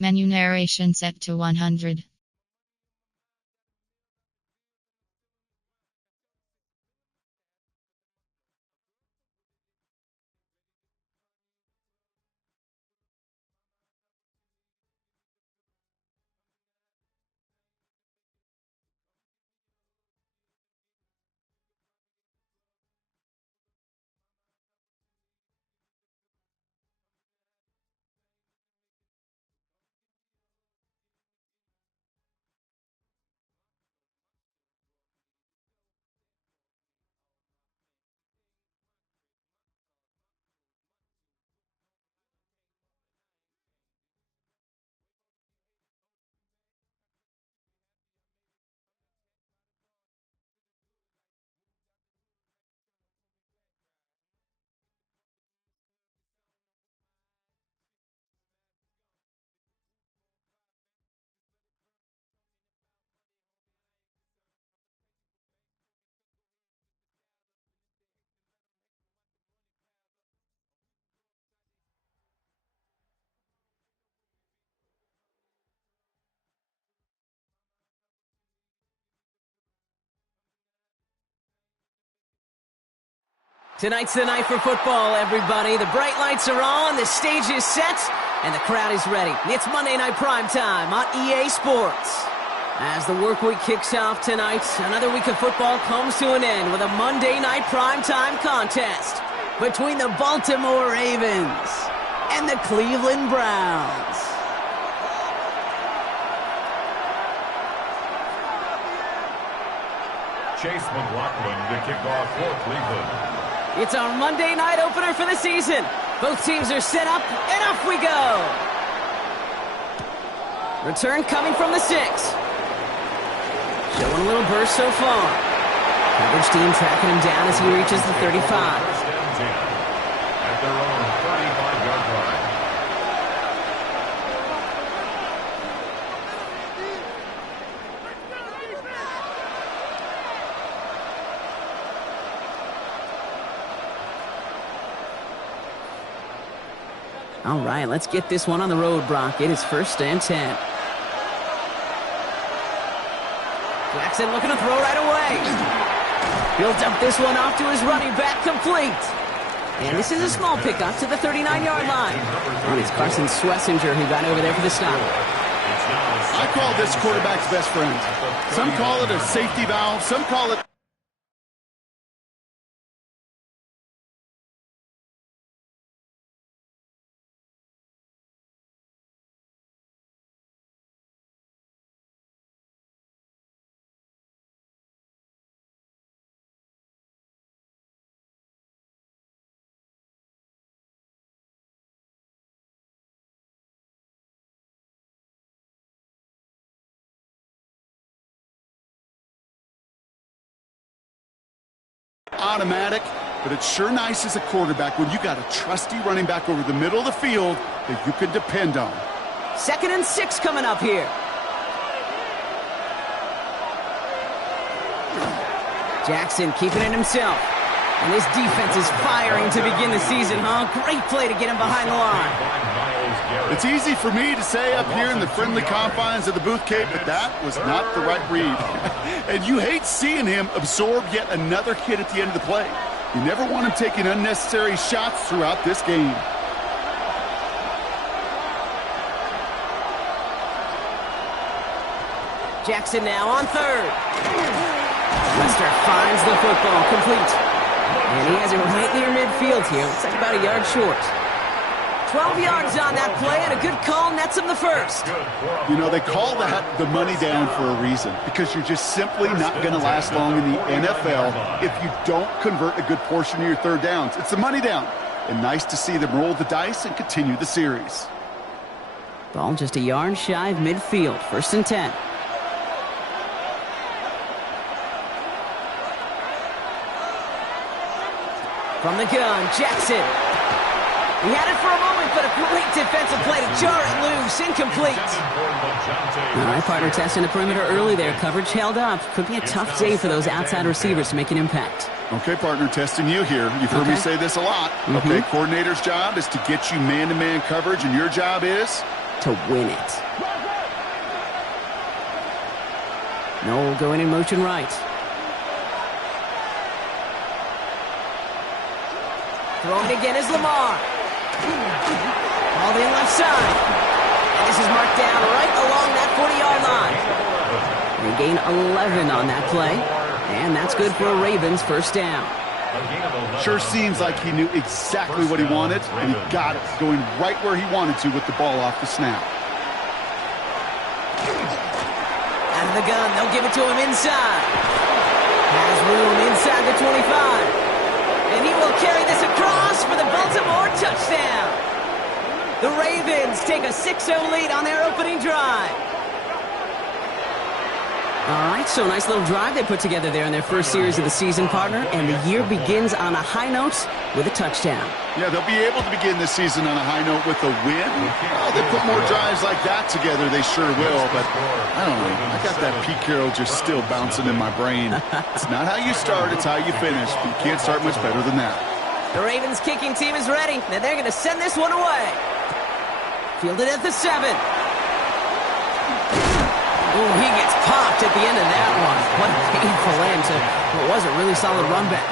Menu narration set to 100. Tonight's the night for football, everybody. The bright lights are on, the stage is set, and the crowd is ready. It's Monday Night Primetime on EA Sports. As the work week kicks off tonight, another week of football comes to an end with a Monday Night Primetime contest between the Baltimore Ravens and the Cleveland Browns. Chase McLaughlin to kick off for Cleveland. It's our Monday night opener for the season. Both teams are set up, and off we go. Return coming from the 6. Showing a little burst so far. Coverage team tracking him down as he reaches the 35. First and 10 at their own 35-yard line. All right, let's get this one on the road, Brock. It is first and 10. Jackson looking to throw right away. He'll dump this one off to his running back, complete. And this is a small pickup to the 39-yard line. And it's Carson Swessinger who got over there for the stop. I call this quarterback's best friend. Some call it a safety valve, some call it... automatic, but it's sure nice as a quarterback when you got a trusty running back over the middle of the field that you can depend on. 2nd and 6 coming up here. Jackson keeping it himself. And this defense is firing to begin the season, huh? Great play to get him behind the line. It's easy for me to say up here in the friendly confines of the Booth Cape, but that was not the right read. And you hate seeing him absorb yet another hit at the end of the play. You never want him taking unnecessary shots throughout this game. Jackson now on 3rd. Lester finds the football, complete. And he has it right near midfield here. Looks like about a yard short. 12 yards on that play, and a good call nets him the first. You know, they call that the money down for a reason, because you're just simply not going to last long in the NFL if you don't convert a good portion of your third downs. It's the money down. And nice to see them roll the dice and continue the series. Ball just a yard shy of midfield. 1st and 10. From the gun, Jackson. He had it for a moment, but a great defensive play to jar it loose. Incomplete. All right, partner testing the perimeter early there. Coverage held up. Could be a tough day for those outside receivers to make an impact. Okay, partner, testing you here. You've heard me say this a lot. Okay, coordinator's job is to get you man-to-man coverage, and your job is to win it. Noel going in motion right. Throwing again is Lamar. All in left side. And this is marked down right along that 40-yard line. They gain 11 on that play. And that's good for a Ravens first down. Sure seems like he knew exactly what he wanted, and he got it, going right where he wanted to with the ball off the snap. Out of the gun, they'll give it to him inside. Has room inside the 25. And he will carry this across for the Baltimore touchdown. The Ravens take a 6-0 lead on their opening drive. All right, so nice little drive they put together there in their first series of the season, partner, and the year begins on a high note with a touchdown. Yeah, they'll be able to begin this season on a high note with a win. Oh, they put more drives like that together, they sure will, but I don't know. I got that Pete Carroll just still bouncing in my brain. It's not how you start, it's how you finish. You can't start much better than that. The Ravens kicking team is ready, and they're going to send this one away. Fielded at the 7. Ooh, he gets popped at the end of that one. What a painful end to what was a really solid run back.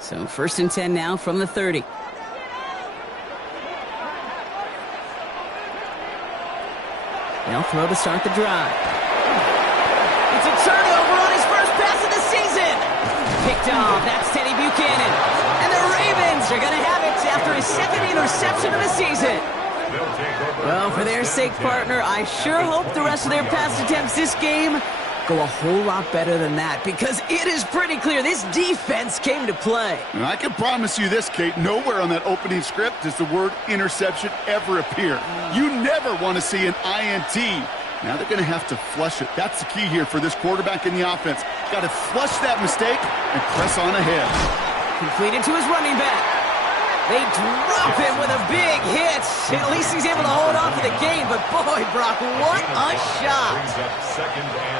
So 1st and 10 now from the 30. They'll throw to start the drive. It's a turnover on his first pass of the season. Picked off. That's Teddy Buchanan. And the Ravens are going to have it after his 2nd interception of the season. Well, for their sake, partner, I sure hope the rest of their pass attempts this game go a whole lot better than that, because it is pretty clear this defense came to play. And I can promise you this, Kate, nowhere on that opening script does the word interception ever appear. You never want to see an INT. Now they're going to have to flush it. That's the key here for this quarterback in the offense. Got to flush that mistake and press on ahead. Completed to his running back. They drop him with a big hit. At least he's able to hold on to the game. But boy, Brock, what a shot.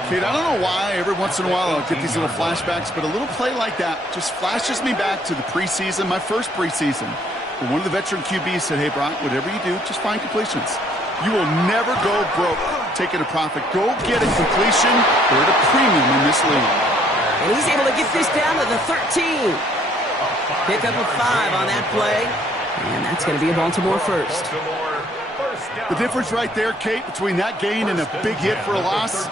Kate, I don't know why every once in a while I'll get these little flashbacks, but a little play like that just flashes me back to the preseason, my first preseason. When one of the veteran QBs said, hey, Brock, whatever you do, just find completions. You will never go broke taking a profit. Go get a completion. They're at a premium in this league. And he's able to get this down to the 13. Pick up a 5 on that play, and that's going to be a Baltimore first. The difference right there, Kate, between that gain and a big hit for a loss,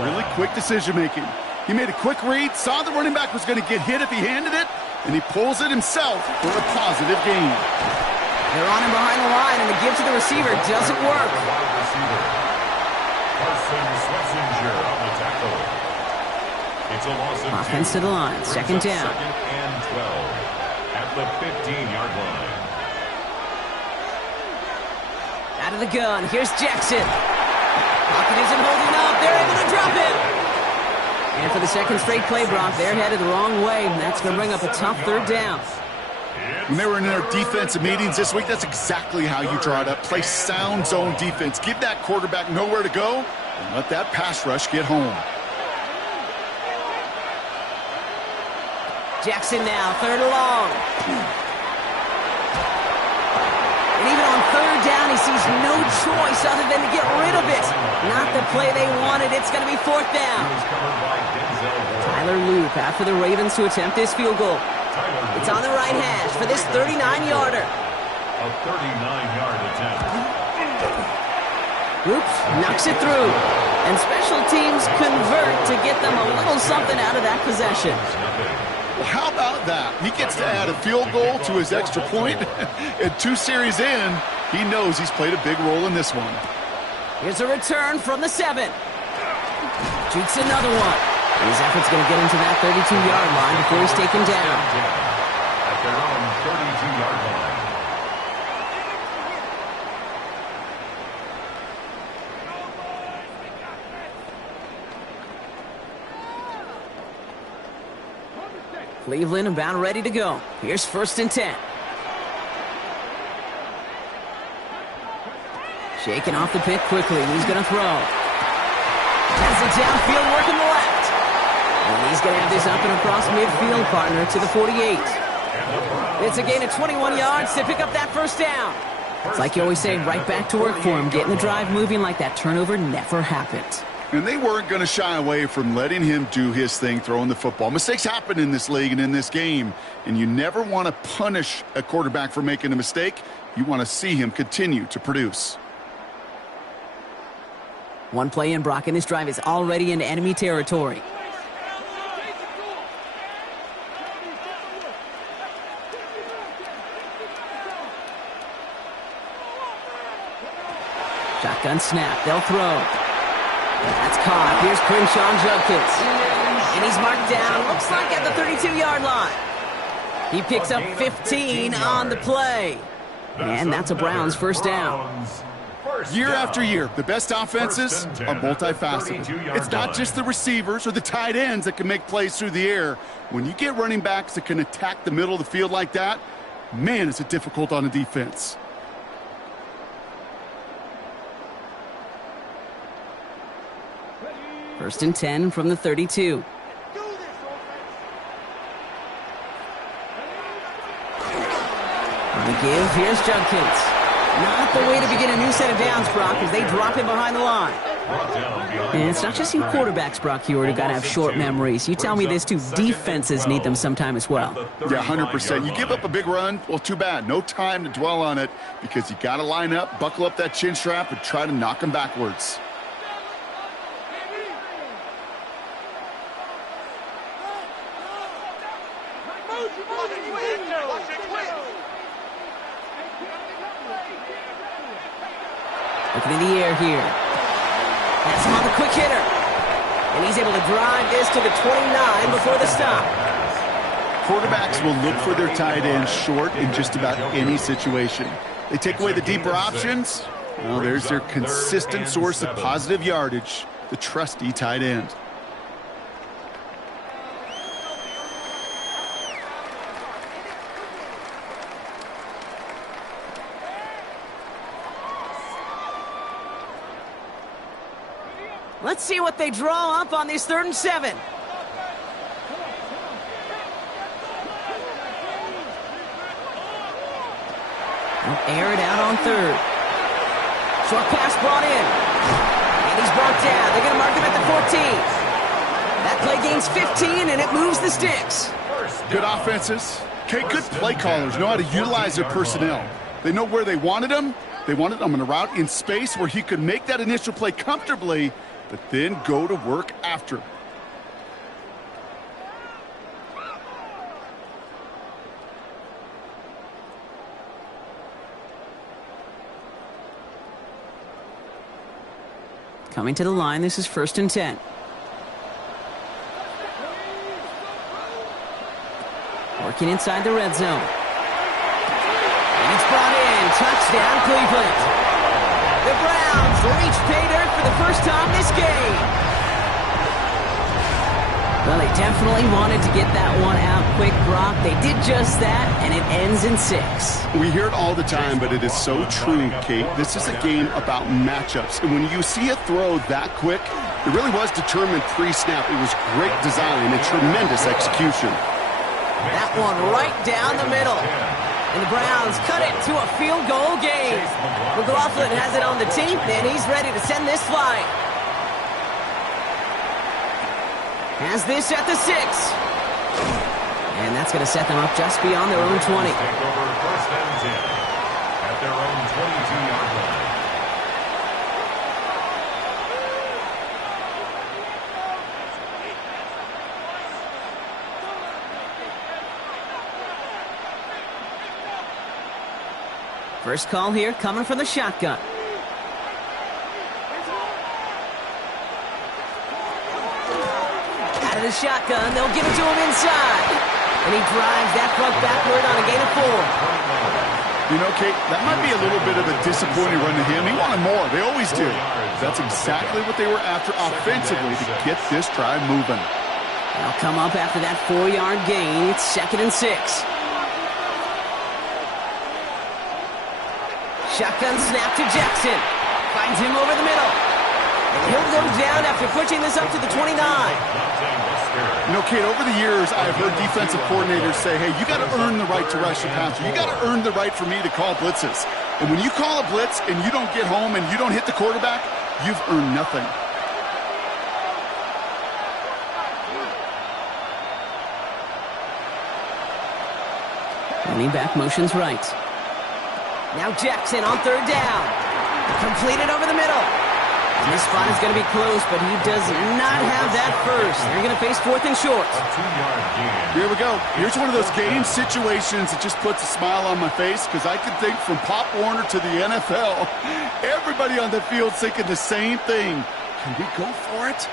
really quick decision-making. He made a quick read, saw the running back was going to get hit if he handed it, and he pulls it himself for a positive gain. They're on him behind the line, and the give to the receiver doesn't work. Offense to the line, 2nd down. At the 15-yard line. Out of the gun, here's Jackson. Pocket isn't holding up, they're able to drop it. And for the 2nd straight play, Brock, they're headed the wrong way, and that's going to bring up a tough 3rd down. When they were in their defensive meetings this week, that's exactly how you draw it up. Play sound zone defense. Give that quarterback nowhere to go, and let that pass rush get home. Jackson now, 3rd and long. And even on 3rd down, he sees no choice other than to get rid of it. Not the play they wanted. It's going to be 4th down. Tyler Loop after the Ravens to attempt this field goal. It's on the right hash for this 39-yarder. A 39-yard attempt. Loop knocks it through. And special teams convert to get them a little something out of that possession. Well, how about that? He gets to add a field goal to his extra point. And 2 series in, he knows he's played a big role in this one. Here's a return from the 7. Shoots another one. His effort's going to get into that 32-yard line before he's taken down. At their own 32-yard line. Cleveland about ready to go. Here's 1st and 10. Shaking off the pick quickly. He's going to throw. Has it downfield, working the left. And he's going to have this up and across midfield, partner, to the 48. It's a gain of 21 yards to pick up that first down. It's like you always say, right back to work for him, getting the drive moving like that turnover never happened. And they weren't going to shy away from letting him do his thing, throwing the football. Mistakes happen in this league and in this game, and you never want to punish a quarterback for making a mistake. You want to see him continue to produce. One play in, Brock, and this drive is already into enemy territory. Shotgun snap. They'll throw. That's caught. Here's Crenshaw Judkins. And he's marked down, looks like at the 32-yard line. He picks up 15 on the play. And that's a Browns first down. Year after year, the best offenses are multifaceted. It's not just the receivers or the tight ends that can make plays through the air. When you get running backs that can attack the middle of the field like that, man, is it difficult on a defense. First and 10 from the 32. On the give, here's Judkins. Not the way to begin a new set of downs, Brock, as they drop him behind the line. And it's not just you quarterbacks, Brock Huard, who got to have short memories. You tell me this too, defenses need them sometime as well. Yeah, 100%. You give up a big run, well, too bad. No time to dwell on it because you got to line up, buckle up that chin strap, and try to knock them backwards. Looking in the air here. That's him on the quick hitter. And he's able to drive this to the 29 before the stop. Quarterbacks will look for their tight end short in just about any situation. They take away the deeper options. Well, there's their consistent source of positive yardage, the trusty tight end. Let's see what they draw up on this 3rd and 7. They'll air it out on 3rd. Short pass brought in. And he's brought down. They're going to mark him at the 14. That play gains 15, and it moves the sticks. Good offenses. Okay, good play callers know how to utilize their personnel. They know where they wanted him. They wanted him on a route in space where he could make that initial play comfortably, but then go to work after. Coming to the line, this is 1st and 10. Working inside the red zone. And it's brought in. Touchdown, Cleveland. The Browns reach pay dirt for the first time this game. Well, they definitely wanted to get that one out quick, Brock. They did just that, and it ends in 6. We hear it all the time, but it is so true, Kate. This is a game about matchups. And when you see a throw that quick, it really was determined pre-snap. It was great design and tremendous execution. That one right down the middle. And the Browns cut it to a field goal game. McLaughlin has it on the team, and he's ready to send this flying. Has this at the 6. And that's going to set them up just beyond their own 20. Take over 1st and 10 at their own 22-yard line. First call here coming from the shotgun. Out of the shotgun, they'll give it to him inside. And he drives that front backward on a gain of 4. You know, Kate, that might be a little bit of a disappointing run to him. He wanted more. They always do. That's exactly what they were after offensively to get this drive moving. They'll come up after that 4-yard gain. It's 2nd and 6. Shotgun snap to Jackson. Finds him over the middle. And he'll go down after pushing this up to the 29. You know, Kate, over the years, I've heard defensive coordinators say, hey, you got to earn the right to rush the passer. You got to earn the right for me to call blitzes. And when you call a blitz and you don't get home and you don't hit the quarterback, you've earned nothing. Running back motions right. Now Jackson on third down. Completed over the middle. And this spot is going to be close, but he does not have that first. They're going to face 4th and short. Here we go. Here's one of those game situations that just puts a smile on my face, because I can think from Pop Warner to the NFL, everybody on the field thinking the same thing. Can we go for it?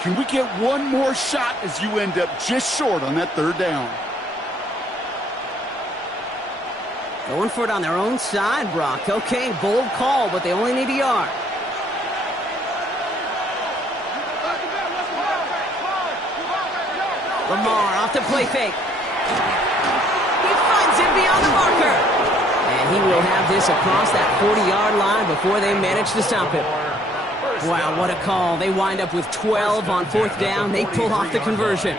Can we get one more shot as you end up just short on that third down? Going for it on their own side, Brock. Okay, bold call, but they only need a yard. Lamar off the play fake. He finds him beyond the marker. And he will have this across that 40-yard line before they manage to stop him. Wow, what a call. They wind up with 12 on 4th down. They pull off the conversion.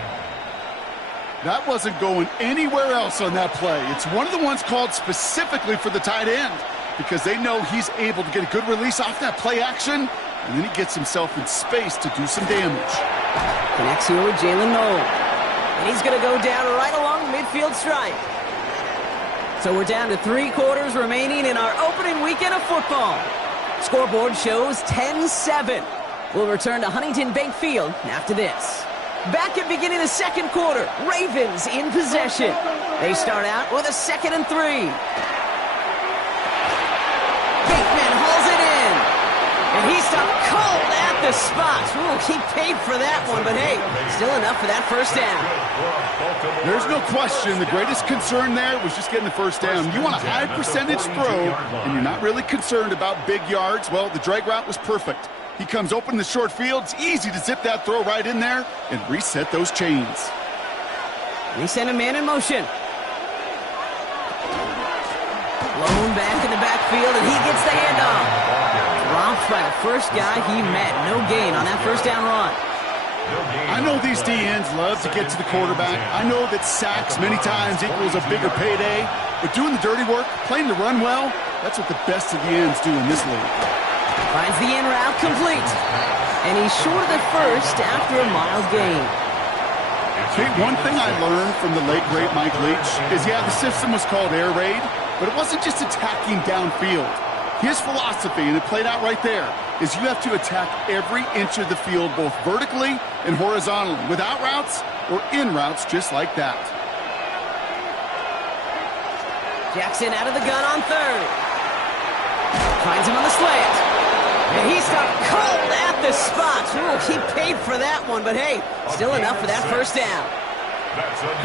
That wasn't going anywhere else on that play. It's one of the ones called specifically for the tight end, because they know he's able to get a good release off that play action, and then he gets himself in space to do some damage. Connects here with Jalen Noel. And he's going to go down right along the midfield stripe. So we're down to 3 quarters remaining in our opening weekend of football. Scoreboard shows 10-7. We'll return to Huntington Bank Field after this. Back at beginning of the second quarter, Ravens in possession. They start out with a 2nd and 3. Bateman hauls it in. And he stopped cold at the spot. Ooh, he paid for that one, but hey, still enough for that first down. There's no question the greatest concern there was just getting the first down. You want a high percentage throw, and you're not really concerned about big yards. Well, the drag route was perfect. He comes open in the short field. It's easy to zip that throw right in there and reset those chains. They send a man in motion. Blown back in the backfield, and he gets the handoff. Dropped by the first guy he met. No gain on that first down run. I know these D-ends love to get to the quarterback. I know that sacks many times equals a bigger payday. But doing the dirty work, playing the run well, that's what the best of the ends do in this league. Finds the in route complete. And he's short of the first after a mild gain. Kate, one thing I learned from the late, great Mike Leach is, yeah, the system was called air raid, but it wasn't just attacking downfield. His philosophy, and it played out right there, is you have to attack every inch of the field, both vertically and horizontally, without routes or in routes just like that. Jackson out of the gun on third. Finds him on the slant. And he stopped cold at the spot. Ooh, he paid for that one, but hey, still enough for that first down.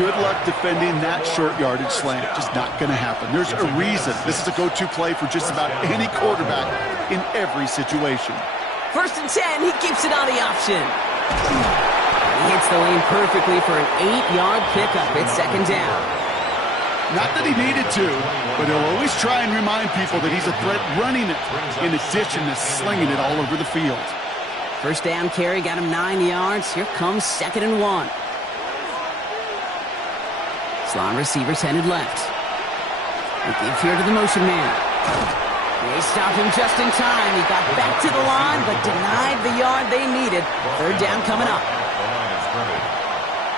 Good luck defending that short yardage slant. Just not going to happen. There's a reason this is a go-to play for just about any quarterback in every situation. 1st and 10, he keeps it on the option. He hits the lane perfectly for an 8-yard pickup. It's 2nd down. Not that he needed to, but he'll always try and remind people that he's a threat running it, in addition to slinging it all over the field. First down carry got him 9 yards. Here comes 2nd and 1. Slot receivers headed left. They give here to the motion man. They stop him just in time. He got back to the line, but denied the yard they needed. 3rd down coming up.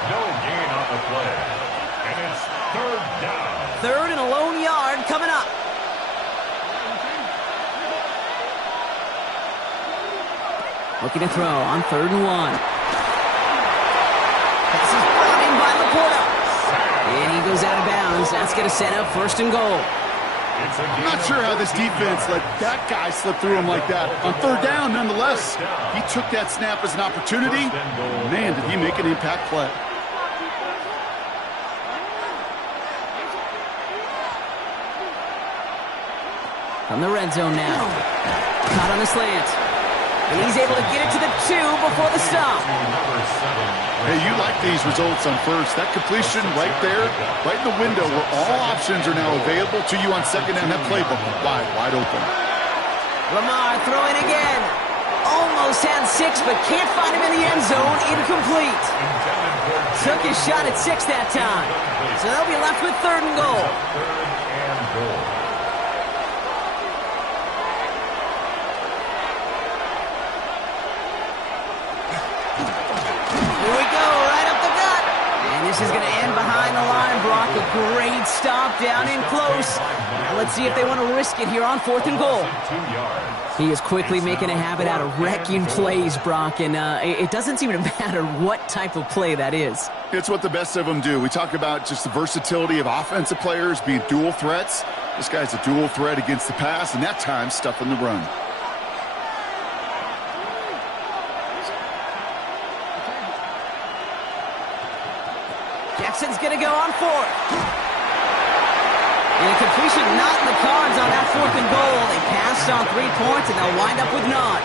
No gain on the play. And it's 3rd down. 3rd and a lone yard coming up. Looking to throw on 3rd and 1. Pass is brought in by Laporta. And he goes out of bounds. That's going to set up 1st and goal. I'm not sure how this defense let that guy slip through him like that. On 3rd down, nonetheless, he took that snap as an opportunity. Man, did he make an impact play. From the red zone now. Caught on the slant. And he's able to get it to the 2 before the stop. Hey, you like these results on first. That completion right there, right in the window where all options are now available to you on 2nd and that playbook wide open. Lamar throwing again. Almost had 6, but can't find him in the end zone. Incomplete. Took his shot at 6 that time. So they'll be left with 3rd and goal. 3rd and goal. Here we go, right up the gut. And this is going to end behind the line, Brock. A great stop down in close. Now let's see if they want to risk it here on 4th and goal. 2 yards. He is quickly making a habit out of wrecking plays, Brock, and it doesn't seem to matter what type of play that is. It's what the best of them do. We talk about just the versatility of offensive players being dual threats. This guy's a dual threat against the pass, and that time stuffing the run. Jackson's going to go on 4th. And a completion not in the cards on that 4th and goal. They passed on 3 points, and they'll wind up with none.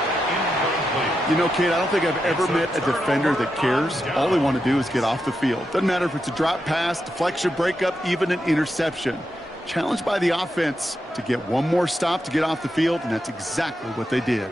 You know, kid, I don't think I've ever met a defender that cares. All they want to do is get off the field. Doesn't matter if it's a drop pass, deflection, breakup, even an interception. Challenged by the offense to get one more stop to get off the field, and that's exactly what they did.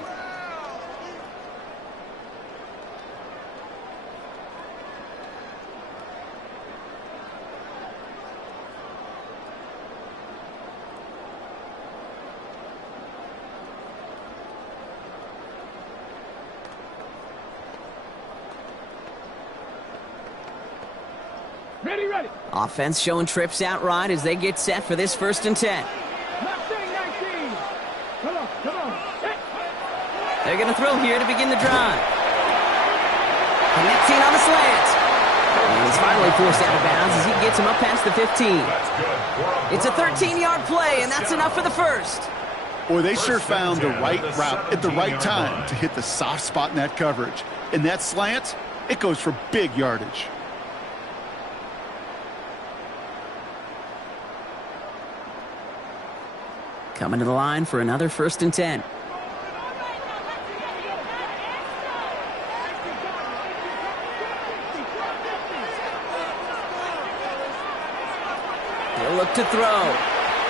Ready. Offense showing trips out right as they get set for this 1st and 10. 19. Come on. Hey. They're going to throw here to begin the drive. Connecting on the slant. And he's finally forced out of bounds as he gets him up past the 15. That's good. It's a 13-yard play, and that's enough for the 1st. Boy, they sure found the right route at the right time to hit the soft spot in that coverage. And that slant, it goes for big yardage. Coming to the line for another 1st and 10. He'll look to throw.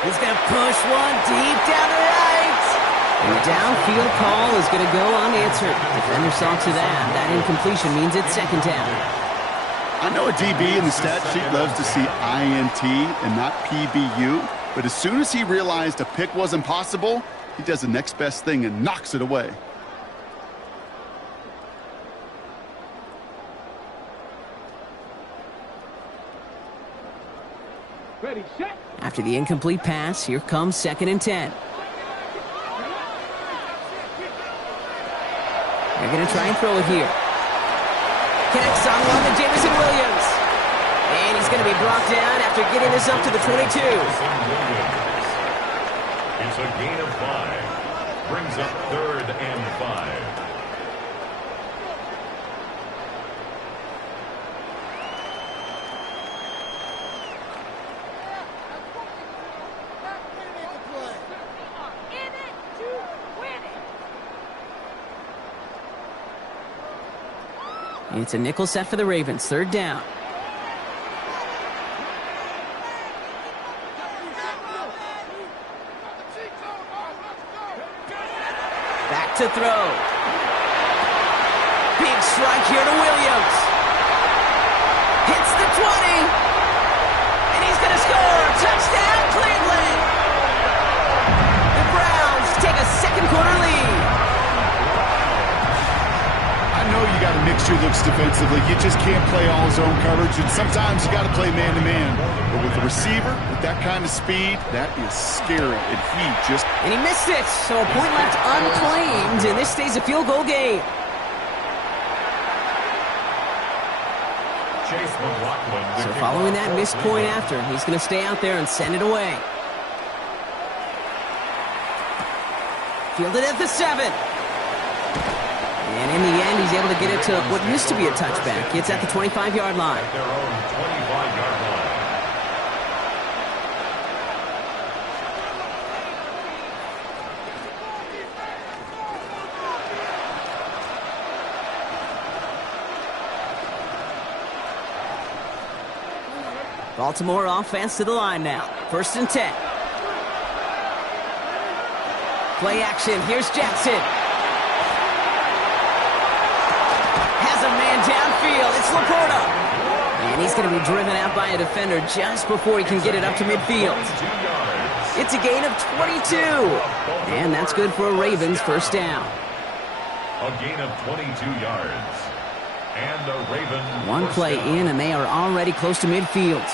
He's going to push one deep down the right. And the downfield call is going to go unanswered. Defender saw to that. That incompletion means it's 2nd down. I know a DB in the stat sheet loves to see INT and not PBU. But as soon as he realized a pick wasn't possible, he does the next best thing and knocks it away. Ready, set. After the incomplete pass, here comes 2nd and 10. They're going to try and throw it here. Connects on one to Jameson Williams. And he's going to be brought down after getting this up to the 22. It's a gain of 5. Brings up 3rd and 5. It's a nickel set for the Ravens. 3rd down. Back to throw. Big strike here to Williams. Hits the 20. And he's going to score. Touchdown, Cleveland. The Browns take a 2nd quarter lead. I know you got a mixture looks defensively. You just can't play all zone coverage, and sometimes you got to play man-to-man. But with the receiver, with that kind of speed, that is scary, and And he missed it, so a point left unclaimed, and this stays a field goal game. Chase McLaughlin. So following that missed point after, he's going to stay out there and send it away. Fielded at the 7. And in the end, he's able to get it to what used to be a touchback. It's at the 25-yard line. At their own 25-yard line. Baltimore offense to the line now. 1st and 10. Play action. Here's Jackson. Has a man downfield. It's Laporta. And he's going to be driven out by a defender just before he can get it up to midfield. It's a gain of 22. And that's good for a Ravens first down. A gain of 22 yards. And the Ravens. One play in, and they are already close to midfield.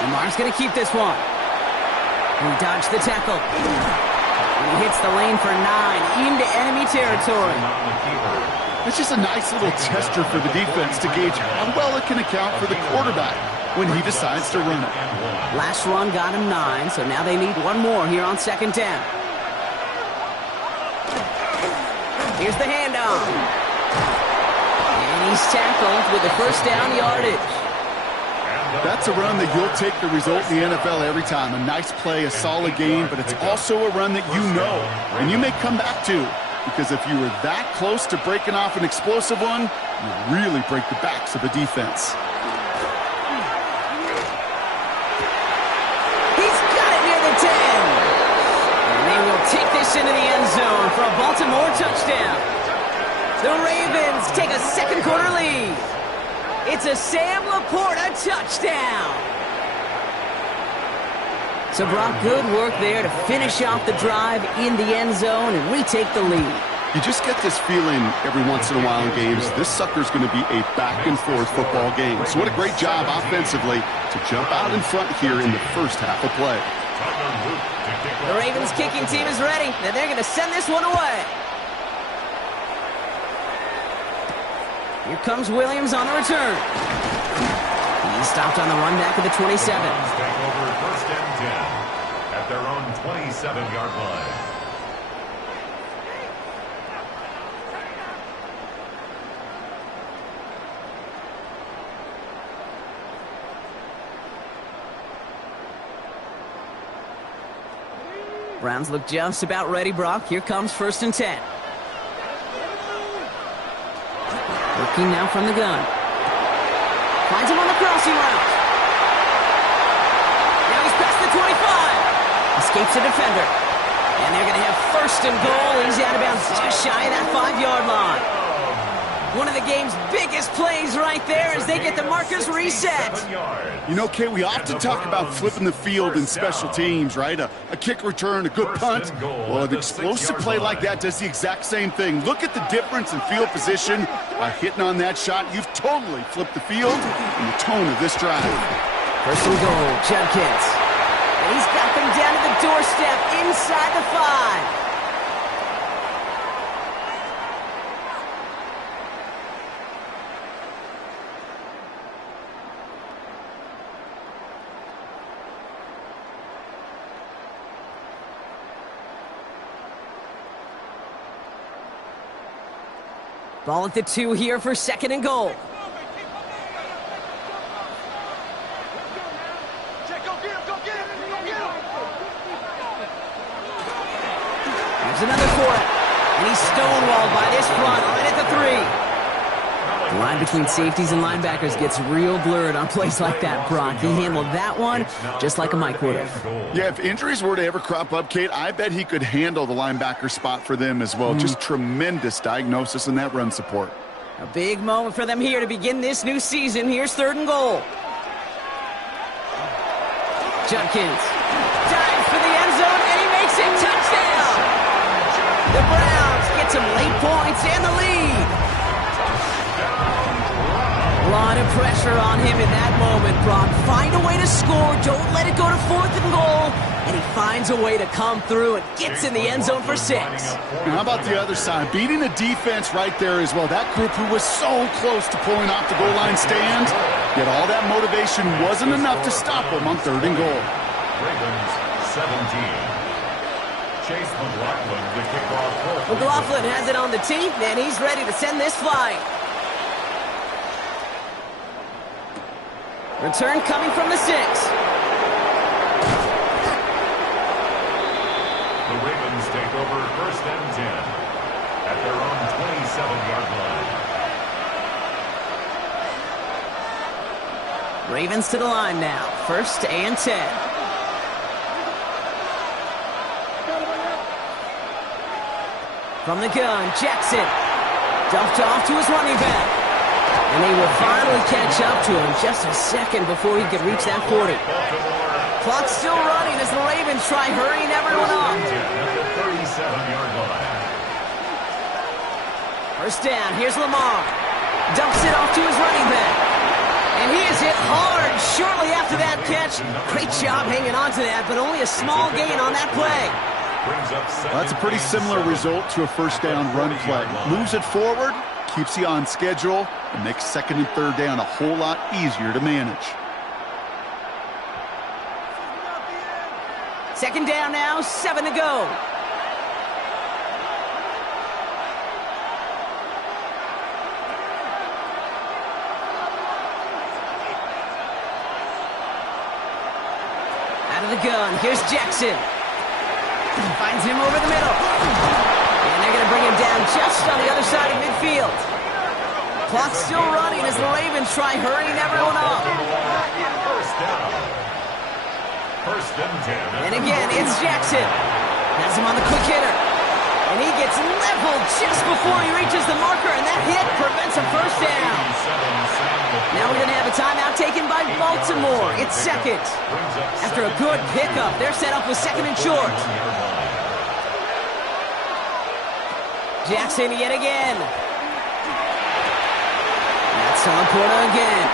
Lamar's going to keep this one. He dodged the tackle. And he hits the lane for 9 into enemy territory. It's just a nice little tester for the defense to gauge how well it can account for the quarterback when he decides to run it. Last run got him 9, so now they need one more here on second down. Here's the handoff. And he's tackled with the first down yardage. That's a run that you'll take the result in the NFL every time. A nice play, a solid game, but it's also a run that you know and you may come back to, because if you were that close to breaking off an explosive one, you really break the backs of a defense. He's got it near the 10. And they will take this into the end zone for a Baltimore touchdown. The Ravens take a second quarter lead. It's a Sam Laporta touchdown. So, Brock, good work there to finish off the drive in the end zone and retake the lead. You just get this feeling every once in a while in games, this sucker's going to be a back-and-forth football game. So what a great job offensively to jump out in front here in the first half of play. The Ravens kicking team is ready, and they're going to send this one away. Here comes Williams on the return. He's stopped on the run back of the 27. Take over first and 10 at their own 27-yard line. Browns look just about ready, Brock. Here comes first and 10. Working now from the gun. Finds him on the crossing route. Now he's past the 25. Escapes a defender. And they're going to have first and goal. He's out of bounds just shy of that 5-yard line. One of the game's biggest plays right there as they get the markers reset. You know, Kay, we often talk about flipping the field in special teams, right? A kick return, a good punt. Well, an explosive play like that does the exact same thing. Look at the difference in field position. By hitting on that shot, you've totally flipped the field and the tone of this drive. First and goal, Judkins. And he's got them down to the doorstep inside the 5. Ball at the 2 here for second and goal. There's another for it. And he's stonewalled by this front right at the 3. The line between safeties and linebackers gets real blurred on plays like that, Brock. He handled that one just like a Mike would have. Yeah, if injuries were to ever crop up, Kate, I bet he could handle the linebacker spot for them as well. Just tremendous diagnosis in that run support. A big moment for them here to begin this new season. Here's third and goal. Judkins dives for the end zone, and he makes it. Touchdown! The Browns get some late points and the lead. A lot of pressure on him in that moment, Brock. Find a way to score. Don't let it go to fourth and goal. And he finds a way to come through and gets in the end zone for 6. And how about the other side? Beating the defense right there as well. That group who was so close to pulling off the goal line stand, yet all that motivation wasn't enough to stop them on third and goal. Ravens 17. Chase McLaughlin, the kickoff. McLaughlin has it on the tee, and he's ready to send this flying. Return coming from the 6. The Ravens take over first and 10 at their own 27-yard line. Ravens to the line now. First and 10. From the gun, Jackson. Dumped off to his running back. And they will finally catch up to him just a second before he could reach that 40. Clock's still running as the Ravens try hurrying everyone up. First down, here's Lamar. Dumps it off to his running back. And he is hit hard shortly after that catch. Great job hanging on to that, but only a small gain on that play. That's a pretty similar result to a first down run play. Moves it forward, keeps you on schedule, and makes second and third down a whole lot easier to manage. Second down now, 7 to go. Out of the gun, here's Jackson. Finds him over the middle. And they're going to bring him down just on the other side of midfield. Clock's still running as the Ravens try hurrying everyone up. First and 10. And again, it's Jackson. Has him on the quick hitter. And he gets leveled just before he reaches the marker, and that hit prevents a first down. Now we're going to have a timeout taken by Baltimore. It's second. After a good pickup, they're set up with second and short. Jackson yet again. That's on Porter again.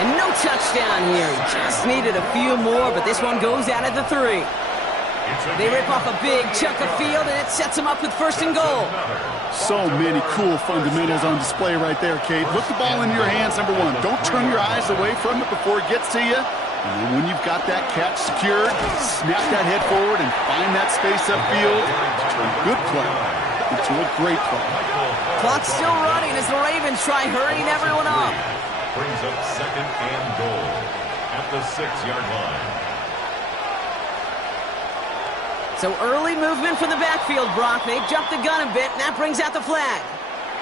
And no touchdown here. He just needed a few more, but this one goes out at the 3. They rip off a big chunk of field, and it sets them up with first and goal. So many cool fundamentals on display right there, Kate. Put the ball in your hands, number one. Don't turn your eyes away from it before it gets to you. And then when you've got that catch secured, snap that head forward and find that space upfield to turn a good play into a great play. Clock's still running as the Ravens try hurrying everyone up. Brings up second and goal at the 6-yard line. So early movement from the backfield, Brock. They jumped the gun a bit, and that brings out the flag.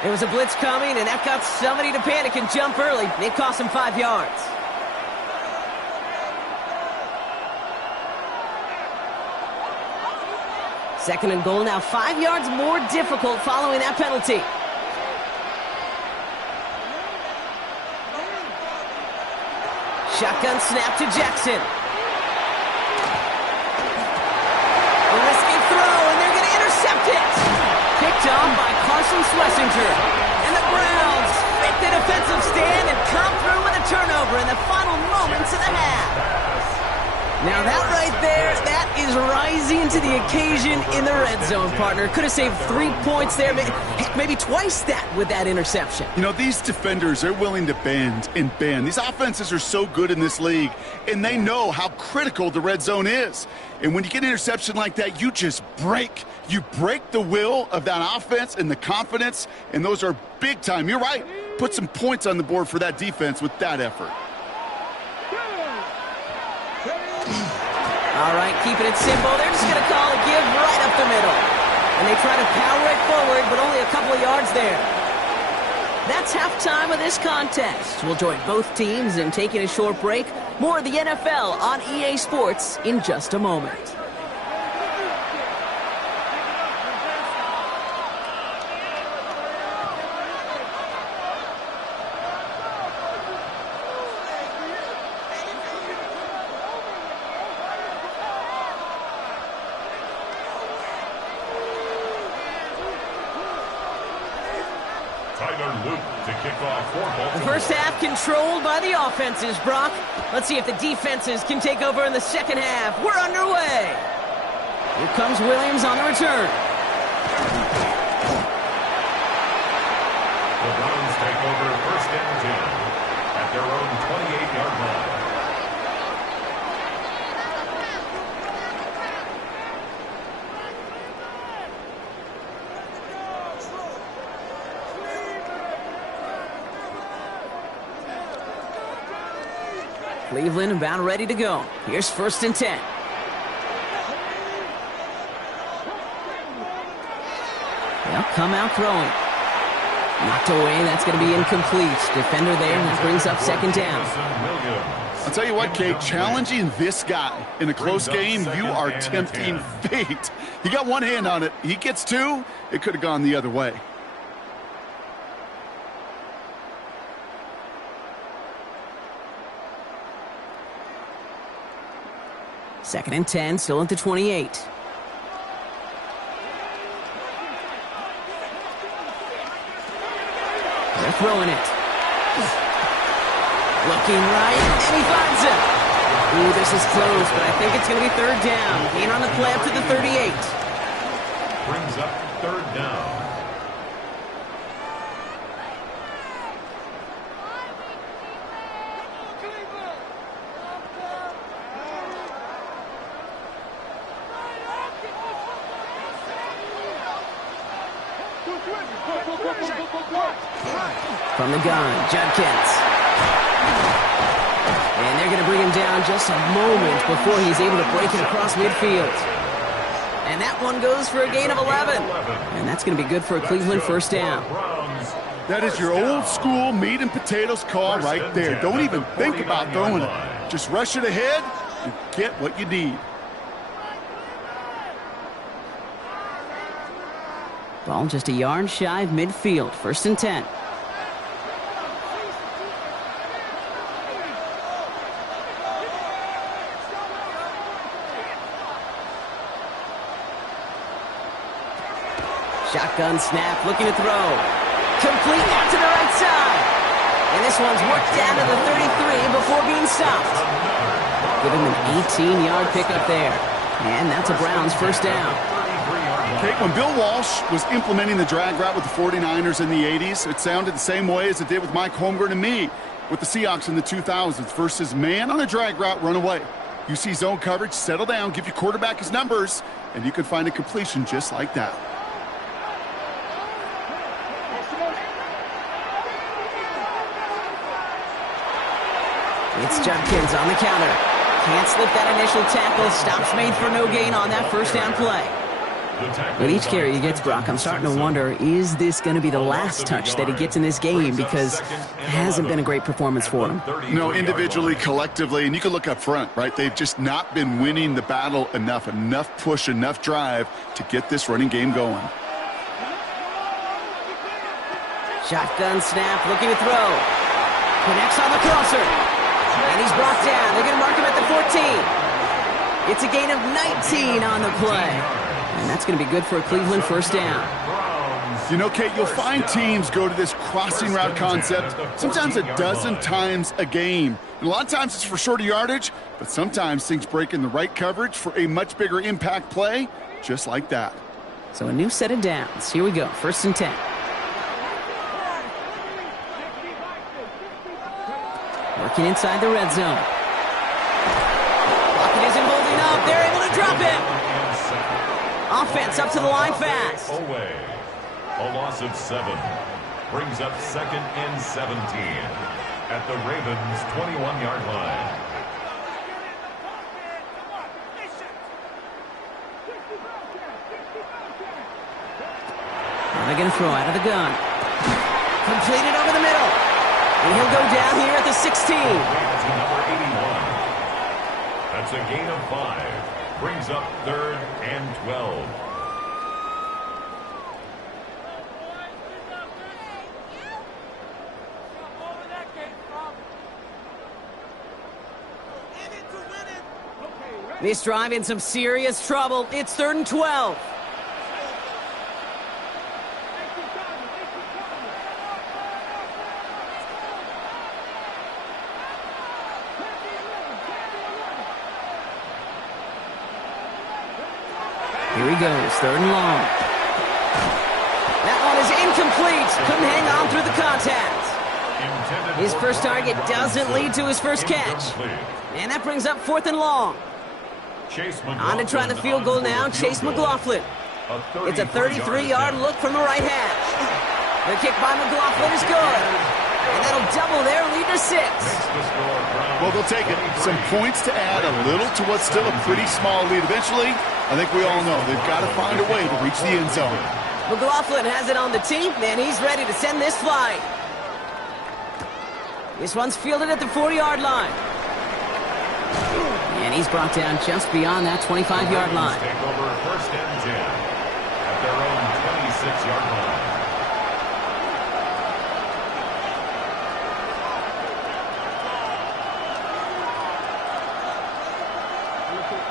There was a blitz coming, and that got somebody to panic and jump early. It cost them 5 yards. Second and goal now, 5 yards more difficult following that penalty. Shotgun snap to Jackson. A risky throw, and they're going to intercept it. Picked off by Carson Schlesinger. And the Browns fit the defensive stand and come through with a turnover in the final moments of the half. Now that right there, that is rising to the occasion in the red zone, partner. Could have saved 3 points there, maybe twice that with that interception. You know, these defenders, they're willing to bend and bend. These offenses are so good in this league, and they know how critical the red zone is. And when you get an interception like that, you just break. You break the will of that offense and the confidence, and those are big time. You're right. Put some points on the board for that defense with that effort. All right, keeping it simple. They're just going to call a give right up the middle. And they try to power it forward, but only a couple of yards there. That's halftime of this contest. We'll join both teams in taking a short break. More of the NFL on EA Sports in just a moment. The first half controlled by the offenses, Brock. Let's see if the defenses can take over in the second half. We're underway. Here comes Williams on the return. The Browns take over first and 10 at their own 28-yard line. Cleveland about ready to go. Here's first and 10. They'll come out throwing. Knocked away. That's going to be incomplete. Defender there. That brings up second down. I'll tell you what, Kate, challenging this guy in a close game, you are tempting fate. He got one hand on it. He gets two. It could have gone the other way. Second and 10, still at the 28. They're throwing it. Looking right, and he finds it. Ooh, this is close, but I think it's going to be third down. Gain on the play up to the 38. Brings up third down. From the gun, Judkins. And they're going to bring him down just a moment before he's able to break it across midfield. And that one goes for a gain of 11. And that's going to be good for a Cleveland first down. That is your old school meat and potatoes call right there. Don't even think about throwing it. Just rush it ahead and get what you need. Ball just a yard shy of midfield. First and 10. Shotgun snap, looking to throw. Complete out to the right side. And this one's worked down to the 33 before being stopped. Give him an 18-yard pickup there. And that's a Browns first down. Kate, when Bill Walsh was implementing the drag route with the 49ers in the 80s, it sounded the same way as it did with Mike Holmgren and me with the Seahawks in the 2000s versus man on a drag route, run away. You see zone coverage, settle down, give your quarterback his numbers, and you can find a completion just like that. It's Judkins on the counter. Can't slip that initial tackle. Stops made for no gain on that first down play. With each carry he gets, Brock, I'm starting to wonder, is this going to be the last touch that he gets in this game? Because it hasn't been a great performance for him. No, individually, collectively, and you can look up front, right? They've just not been winning the battle enough push, enough drive to get this running game going. Shotgun snap, looking to throw. Connects on the crosser. And he's brought down. They're going to mark him at the 14. It's a gain of 19 on the play. And that's going to be good for a Cleveland first down. You know, Kate, you'll find teams go to this crossing route concept sometimes a dozen times a game. And a lot of times it's for shorter yardage, but sometimes things break in the right coverage for a much bigger impact play, just like that. So a new set of downs. Here we go, first and 10. Working inside the red zone. Lockett isn't holding up. They're able to drop it. Offense up to the line fast. Away. A loss of 7. Brings up second and 17 at the Ravens' 21-yard line. They're going to throw out of the gun. Completed over the middle. And he'll go down here at the 16. Number 81. That's a gain of 5. Brings up third and 12. This drive in some serious trouble. It's third and 12. Here he goes, third and long. That one is incomplete. Couldn't hang on through the contact. His first target doesn't lead to his first catch. And that brings up fourth and long. On to try the field goal now, Chase McLaughlin. It's a 33-yard look from the right hash. The kick by McLaughlin is good. And that'll double their lead to 6. Well, they'll take it. Some points to add a little to what's still a pretty small lead. Eventually, I think we all know they've got to find a way to reach the end zone. McLaughlin has it on the tee, and he's ready to send this flying. This one's fielded at the 40-yard line. And he's brought down just beyond that 25-yard line. Take over first and 10 at their own 26-yard line.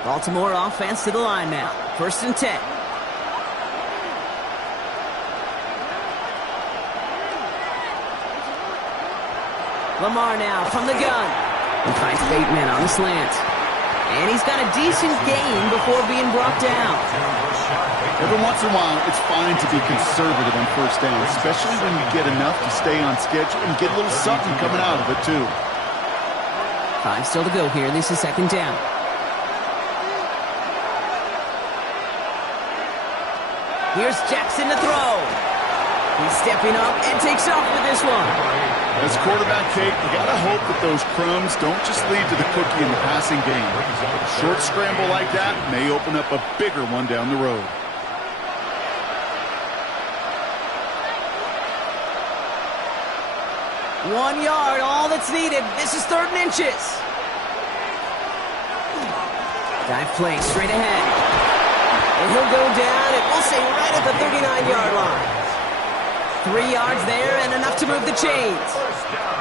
Baltimore offense to the line now. First and 10. Lamar now from the gun. He finds Bateman on the slant. And he's got a decent gain before being brought down. Every once in a while, it's fine to be conservative on first down, especially when you get enough to stay on schedule and get a little something coming out of it, too. 5 still to go here. This is second down. Here's Jackson to throw. He's stepping up and takes off with this one. As quarterback, Kate, you got to hope that those crumbs don't just lead to the cookie in the passing game. A short scramble like that may open up a bigger one down the road. One yard, all that's needed. This is third and inches. Dive play straight ahead. And he'll go down, and we'll say right at the 39-yard line. 3 yards there and enough to move the chains.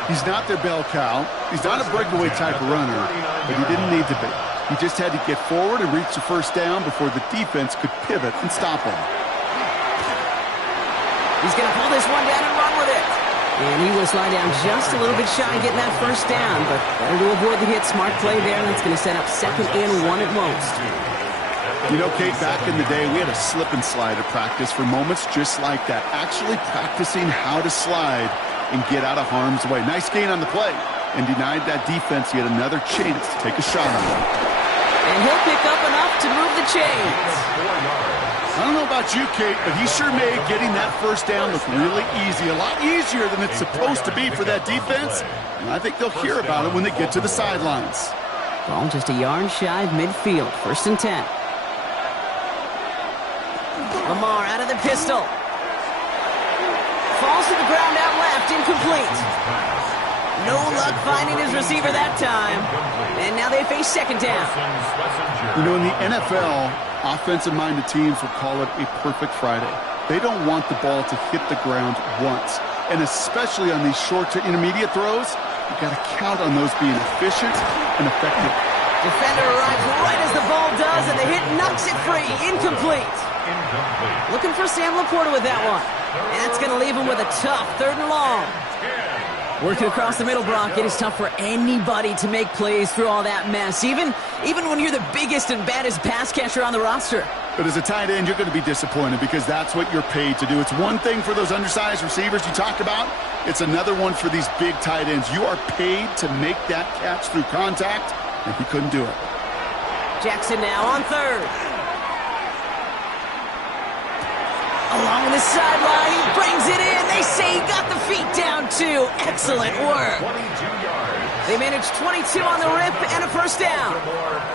He's not their bell cow. He's not a breakaway type of runner, but he didn't need to be. He just had to get forward and reach the first down before the defense could pivot and stop him. He's going to pull this one down and run with it. And he will slide down just a little bit shy getting that first down, but better to avoid the hit. Smart play there, and that's going to set up second and 1 at most. You know, Kate, back in the day, we had a slip and slide at practice for moments just like that. Actually practicing how to slide and get out of harm's way. Nice gain on the play, and denied that defense yet another chance to take a shot on him. And he'll pick up enough to move the chains. I don't know about you, Kate, but he sure made getting that first down look really easy. A lot easier than it's supposed to be for that defense. And I think they'll hear about it when they get to the sidelines. Ball just a yard shy of midfield. First and 10. Lamar out of the pistol. Falls to the ground out left, incomplete. No luck finding his receiver that time. And now they face second down. You know, in the NFL, offensive-minded teams will call it a perfect Friday. They don't want the ball to hit the ground once. And especially on these short to intermediate throws, you've got to count on those being efficient and effective. Defender arrives right as the ball does, and the hit knocks it free. Incomplete. Looking for Sam Laporta with that one. And that's going to leave him with a tough third and long. Working across the middle, Brock, it is tough for anybody to make plays through all that mess, even when you're the biggest and baddest pass catcher on the roster. But as a tight end, you're going to be disappointed because that's what you're paid to do. It's one thing for those undersized receivers you talk about. It's another one for these big tight ends. You are paid to make that catch through contact, and he couldn't do it. Jackson now on third. Along the sideline, he brings it in. They say he got the feet down, too. Excellent work. They managed 22 on the rip and a first down.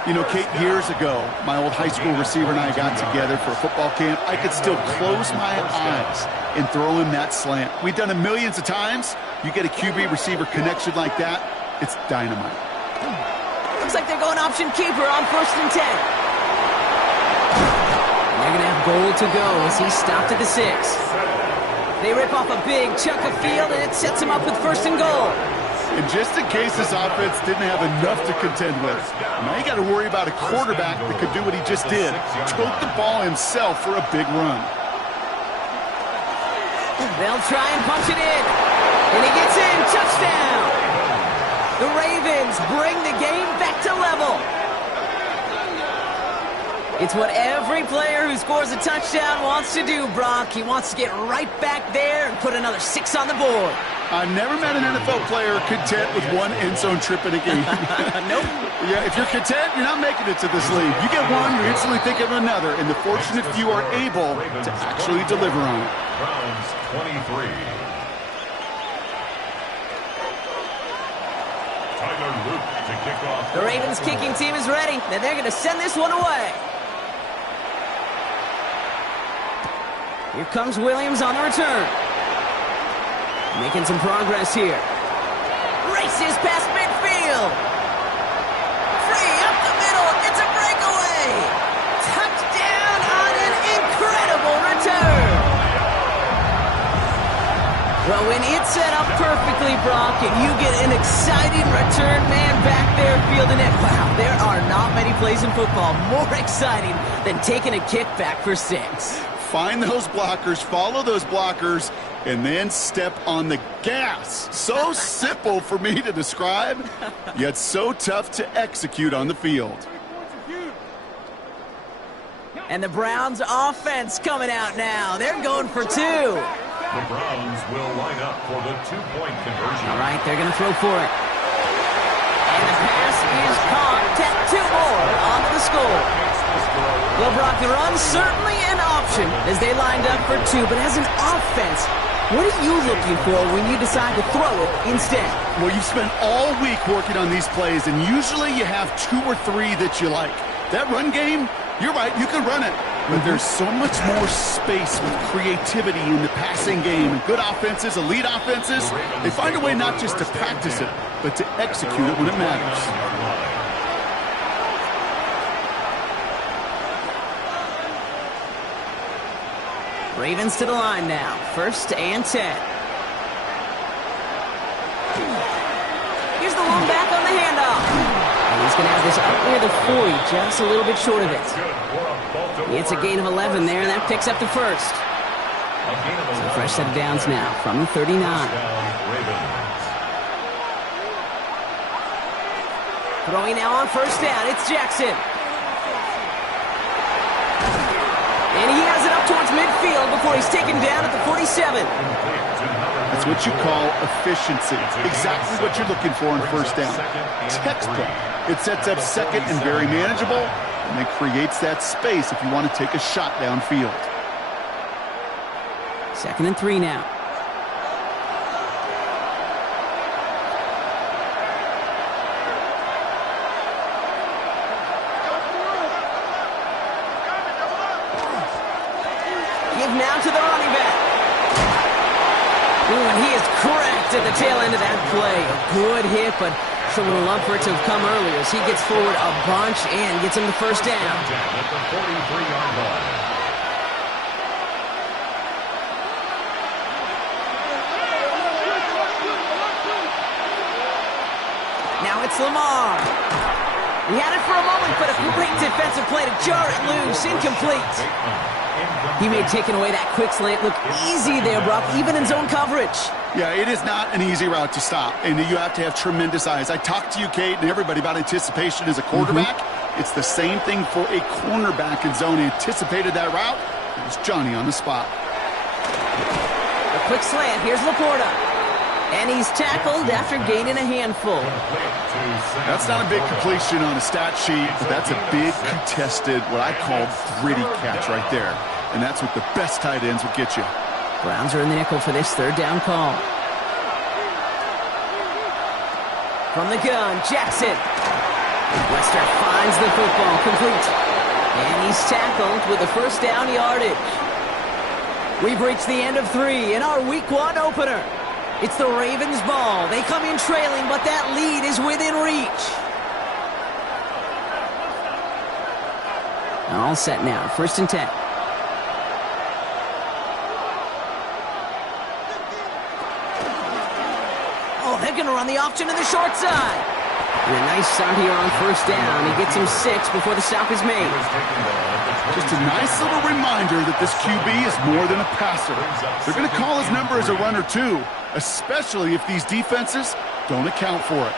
You know, Kate, years ago, my old high school receiver and I got together for a football camp. I could still close my eyes and throw him that slant. We've done it millions of times. You get a QB receiver connection like that, it's dynamite. Looks like they're going option keeper on first and 10. They're going to have goal to go as he's stopped at the 6. They rip off a big chunk of field, and it sets him up with first and goal. And just in case this offense didn't have enough to contend with, now you got to worry about a quarterback that could do what he just did. Tote the ball himself for a big run. They'll try and punch it in. And he gets in. Touchdown. The Ravens bring the game back to level. It's what every player who scores a touchdown wants to do, Brock. He wants to get right back there and put another 6 on the board. I've never met an NFL player content with one end zone trip in a game. Nope. Yeah, if you're content, you're not making it to this league. You get one, you instantly think of another, and the fortunate few are able to actually deliver on it. Browns 23. Tyler Luke to kick off. The Ravens kicking team is ready, and they're going to send this one away. Here comes Williams on the return. Making some progress here. Races past midfield. Free up the middle. Well, when it's set up perfectly, Brock, and you get an exciting return man back there fielding it, wow, there are not many plays in football more exciting than taking a kick back for 6. Find those blockers, follow those blockers, and then step on the gas. So simple for me to describe, yet so tough to execute on the field. And the Browns offense coming out now. They're going for 2. The Browns will line up for the 2-point conversion. All right, they're going to throw for it. And the pass is caught. 2 more onto the score. Well, Brock, the run's certainly an option as they lined up for 2. But as an offense, what are you looking for when you decide to throw it instead? Well, you've spent all week working on these plays, and usually you have 2 or 3 that you like. That run game, you're right, you can run it. But there's so much more space with creativity in the passing game. And good offenses, elite offenses, they find a way not just to practice it, but to execute it when it matters. Ravens to the line now. 1st and 10. Here's the long back on the handoff. And he's going to have this up near the 40, just a little bit short of it. It's a gain of 11 there, and that picks up the 1st. So a fresh set of downs now from the 39. Throwing now on 1st down. It's Jackson. And he has it up towards midfield before he's taken down at the 47. That's what you call efficiency. Exactly what you're looking for in 1st down. Textbook. It sets up 2nd and very manageable, and it creates that space if you want to take a shot downfield. 2nd and 3 now. Give now to the running back. Ooh, and he is cracked at the tail end of that play. A good hit, but someone will love for it to have come earlier as he gets forward a bunch and gets him the 1st down. At the 43-yard line. Now it's Lamar. He had it for a moment, but a great defensive play to jar it loose. Incomplete. He made taking away that quick slant look easy there, Brock, even in zone coverage. Yeah, it is not an easy route to stop, and you have to have tremendous eyes. I talked to you, Kate, and everybody about anticipation as a quarterback. It's the same thing for a cornerback in zone. He anticipated that route. It was Johnny on the spot. A quick slant. Here's Laporta. And he's tackled after gaining a handful. That's not a big completion on a stat sheet, but that's a big contested, what I call gritty catch right there. And that's what the best tight ends will get you. Browns are in the nickel for this 3rd down call. From the gun, Jackson. Lester finds the football complete. And he's tackled with the 1st down yardage. We've reached the end of 3 in our Week 1 opener. It's the Ravens' ball. They come in trailing, but that lead is within reach. All set now. 1st and 10. Oh, they're going to run the option to the short side. And a nice start here on 1st down. He gets him 6 before the stop is made. Just a nice little reminder that this QB is more than a passer. They're going to call his number as a runner, too, especially if these defenses don't account for it.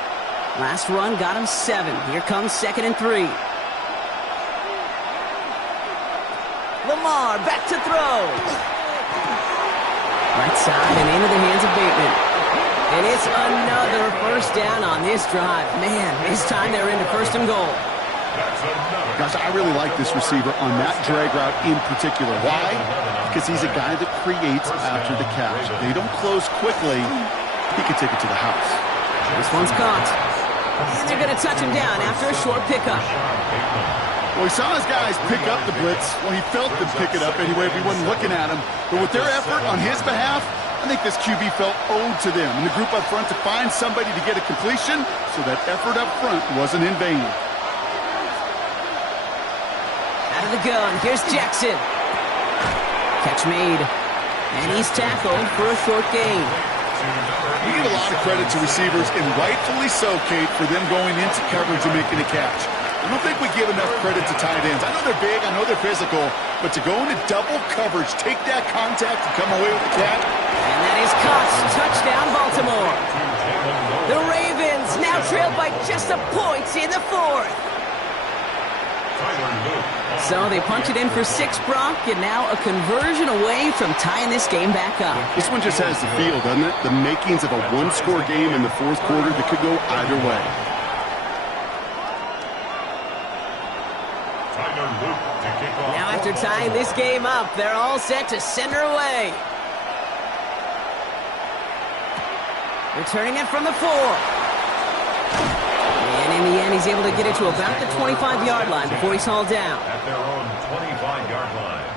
Last run got him 7. Here comes 2nd and 3. Lamar back to throw. Right side and into the hands of Bateman. And it's another 1st down on this drive. Man, this time they're into 1st and goal. Gosh, I really like this receiver on that drag route in particular. Why? Because he's a guy that creates after the catch. They don't close quickly. He can take it to the house. This one's caught. And they're going to touch him down after a short pickup. Well, he saw his guys pick up the blitz. Well, he felt them pick it up anyway if he wasn't looking at him. But with their effort on his behalf, I think this QB felt owed to them and the group up front to find somebody to get a completion, so that effort up front wasn't in vain. Out of the gun, here's Jackson. Catch made. And he's tackled for a short gain. We give a lot of credit to receivers, and rightfully so, Kate, for them going into coverage and making a catch. I don't think we give enough credit to tight ends. I know they're big, I know they're physical, but to go into double coverage, take that contact, and come away with the catch. And that is caught. Touchdown, Baltimore. The Ravens now trailed by just a point in the fourth. So they punch it in for 6, Brock, and now a conversion away from tying this game back up. This one just has the feel, doesn't it? The makings of a one-score game in the fourth quarter that could go either way. Now after tying this game up, they're all set to send her away. Returning it from the 4. And in the end, he's able to get it to about the 25-yard line before he's hauled down. At their own 25-yard line.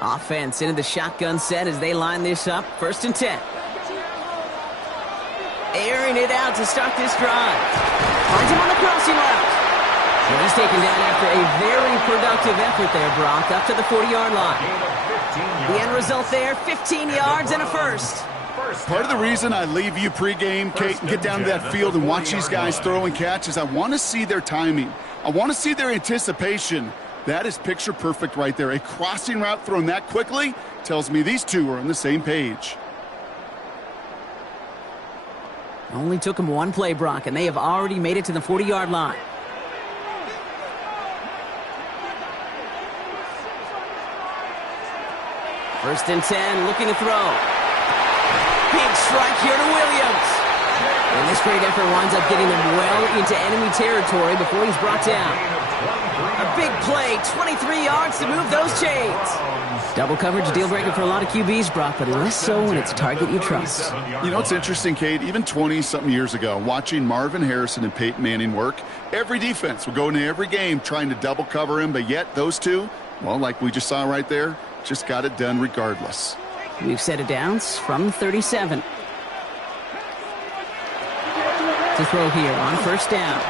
Offense into the shotgun set as they line this up. 1st and 10. Airing it out to start this drive. Finds him on the crossing route. And he's taken down after a very productive effort there, Brock, up to the 40-yard line. The end result there, 15 yards and a first. Part of the reason I leave you pregame, Kate, and get down to that field and watch these guys throw and catch is I want to see their timing. I want to see their anticipation. That is picture perfect right there. A crossing route thrown that quickly tells me these two are on the same page. Only took them one play, Brock, and they have already made it to the 40-yard line. First and 10, looking to throw. Big strike here to Williams. And this great effort winds up getting them well into enemy territory before he's brought down. A big play, 23 yards to move those chains. Double coverage, deal breaker for a lot of QBs, Brock, but less so when it's a target you trust. You know, it's interesting, Kate, even 20-something years ago, watching Marvin Harrison and Peyton Manning work, every defense would go into every game trying to double cover him, but yet those two, well, like we just saw right there, just got it done regardless. We've set it down from 37. To throw here on 1st down.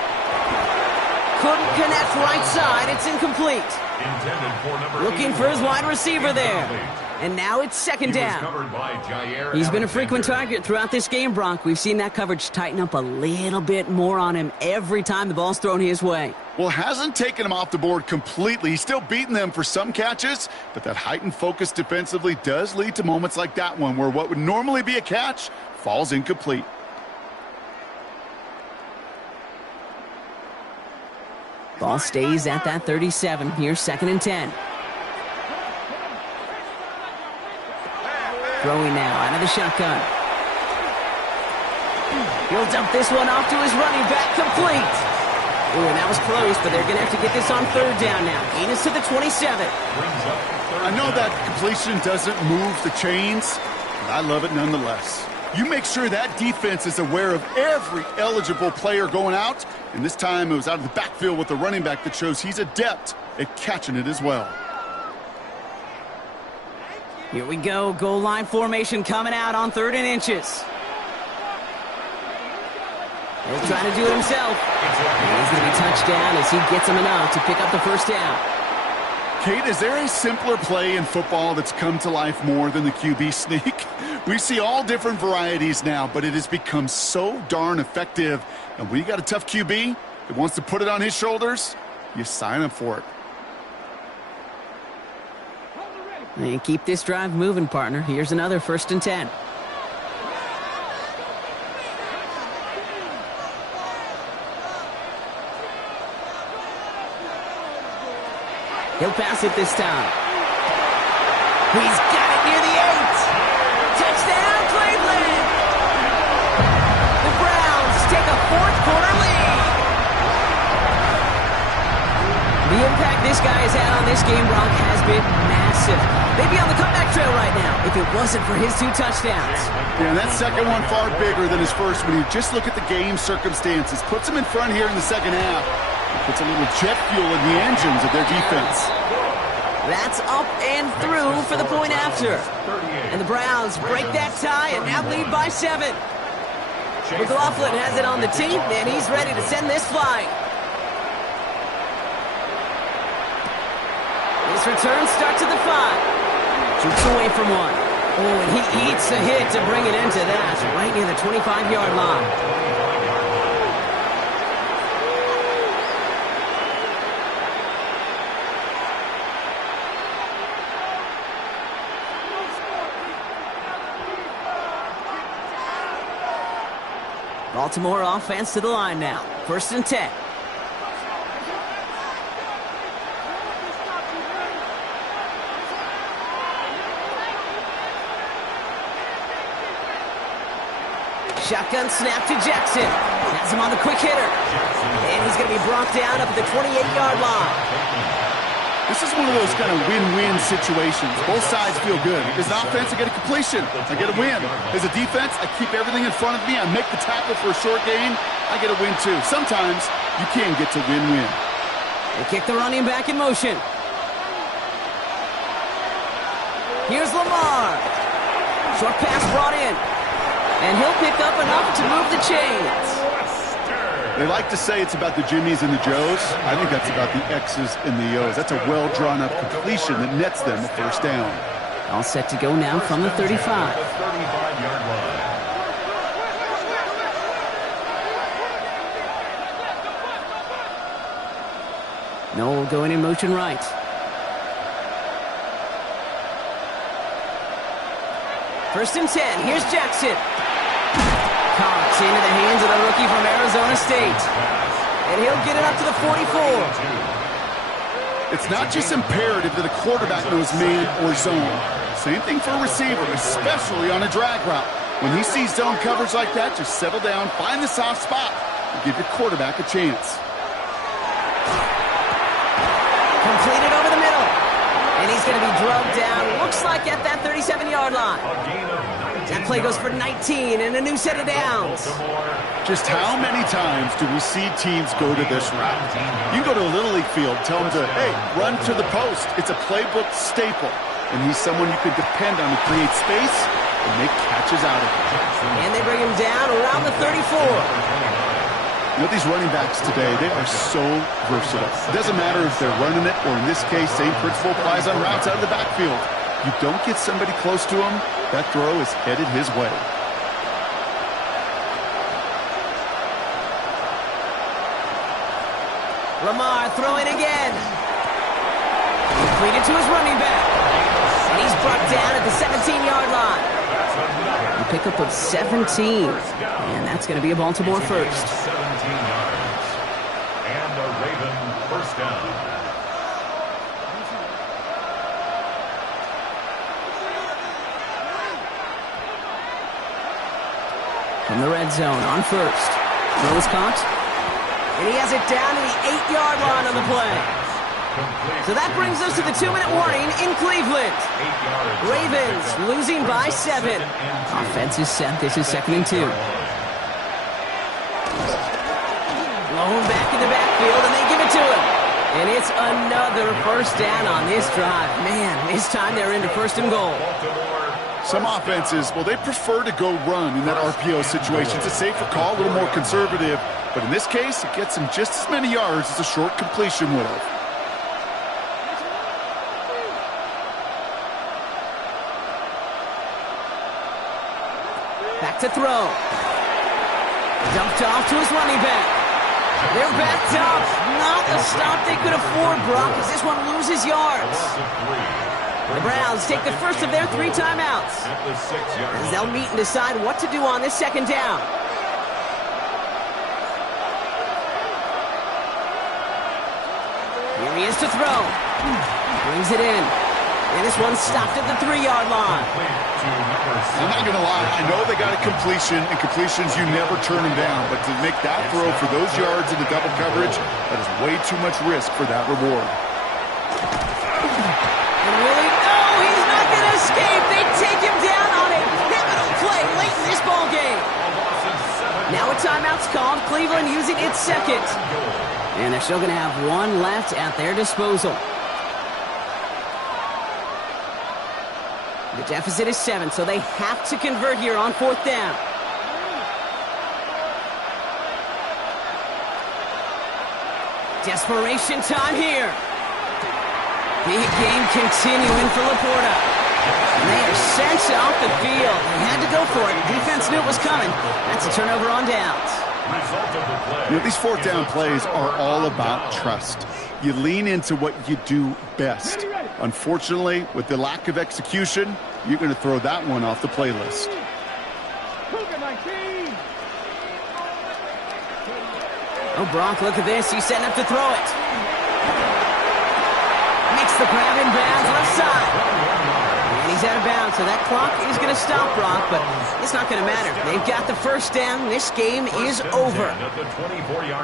Couldn't connect right side. It's incomplete. Looking for his wide receiver there. And now it's 2nd down. He's been a frequent target throughout this game, Brock. We've seen that coverage tighten up a little bit more on him every time the ball's thrown his way. Well, hasn't taken him off the board completely. He's still beating them for some catches, but that heightened focus defensively does lead to moments like that one where what would normally be a catch falls incomplete. Ball stays at that 37. Here's 2nd and 10. Throwing now out of the shotgun. He'll dump this one off to his running back, complete. Ooh, and that was close, but they're going to have to get this on 3rd down now. Gain is to the 27. I know that completion doesn't move the chains, but I love it nonetheless. You make sure that defense is aware of every eligible player going out, and this time it was out of the backfield with the running back that shows he's adept at catching it as well. Here we go, goal line formation coming out on 3rd and inches. He'll try to do it himself. And he's going to be touchdown as he gets him enough to pick up the 1st down. Kate, is there a simpler play in football that's come to life more than the QB sneak? We see all different varieties now, but it has become so darn effective. And when you got a tough QB that wants to put it on his shoulders, you sign up for it. And keep this drive moving, partner. Here's another 1st and 10. He'll pass it this time. He's got it near the 8. Touchdown, Cleveland! The Browns take a 4th quarter lead. The impact this guy has had on this game, Brock, has been massive. They'd be on the comeback trail right now if it wasn't for his 2 touchdowns. Yeah, and that second one far bigger than his first when you just look at the game circumstances. Puts him in front here in the second half. Puts a little jet fuel in the engines of their defense. That's up and through for the point after. And the Browns break that tie and now lead by 7. McLaughlin has it on the team, and he's ready to send this flying. This return starts at the 5. Shoots away from one. Oh, and he eats a hit to bring it into that, right near the 25-yard line. Baltimore offense to the line now. 1st and 10. Shotgun snap to Jackson. Has him on the quick hitter. And he's going to be brought down up at the 28-yard line. This is one of those kind of win-win situations. Both sides feel good. As an offense, I get a completion. I get a win. As a defense, I keep everything in front of me. I make the tackle for a short gain. I get a win, too. Sometimes you can get to win-win. They kick the running back in motion. Here's Lamar. Short pass brought in. And he'll pick up enough to move the chains. They like to say it's about the Jimmies and the Joes. I think that's about the X's and the O's. That's a well-drawn-up completion that nets them a 1st down. All set to go now from the 35. 35-yard line. Noel going in motion right. First and 10. Here's Jackson. Caught into the hands of the rookie from Arizona State. And he'll get it up to the 44. It's not just imperative that a quarterback knows man or zone. Same thing for a receiver, especially on a drag route. When he sees zone coverage like that, just settle down, find the soft spot, and give your quarterback a chance. Completed over the middle. And he's going to be drugged down, looks like at that 37-yard line. That play goes for 19 and a new set of downs. Just how many times do we see teams go to this route? You go to a Little League field, tell them to, hey, run to the post. It's a playbook staple. And he's someone you can depend on to create space and make catches out of it. And they bring him down around the 34. You know, these running backs today, they are so versatile. It doesn't matter if they're running it or, in this case, same principle applies on routes out of the backfield. You don't get somebody close to him, that throw is headed his way. Lamar throwing again. Completed to his running back. And he's brought down at the 17-yard line. A pickup of 17. And that's going to be a Baltimore 1st. 17 yards. And a Raven 1st down. From the red zone on 1st. Throw is caught. And he has it down to the 8-yard line on the play. So that brings us to the 2-minute warning in Cleveland. Ravens losing by 7. Offense is set. This is 2nd and 2. Blown back in the backfield, and they give it to him. And it's another 1st down on this drive. Man, this time they're into 1st and goal. Some offenses, well, they prefer to go run in that RPO situation. It's a safer call, a little more conservative. But in this case, it gets him just as many yards as a short completion would have. Back to throw. Dumped off to his running back. They're backed up. Not a stop they could afford, Brock, as this one loses yards. The Browns take the first of their 3 timeouts. As they'll meet and decide what to do on this 2nd down. Here he is to throw. Brings it in. And this one's stopped at the 3-yard line. I'm not going to lie. I know they got a completion, and completions, you never turn them down. But to make that throw for those yards in the double coverage, that is way too much risk for that reward. And really, no, he's not going to escape. They take him down on a pivotal play late in this ball game. Now a timeout's called. Cleveland using its 2nd. And they're still going to have 1 left at their disposal. The deficit is 7, so they have to convert here on 4th down. Desperation time here. Big game continuing for Laporta. And they are sent off the field. They had to go for it. Defense knew it was coming. That's a turnover on downs. You know, these 4th down plays are all about trust. You lean into what you do best. Unfortunately, with the lack of execution, you're going to throw that one off the playlist. Oh, Brock, look at this. He's setting up to throw it. Makes the grab in bounds, left side. And he's out of bounds, so that clock is going to stop Brock, but it's not going to matter. They've got the 1st down. This game is over.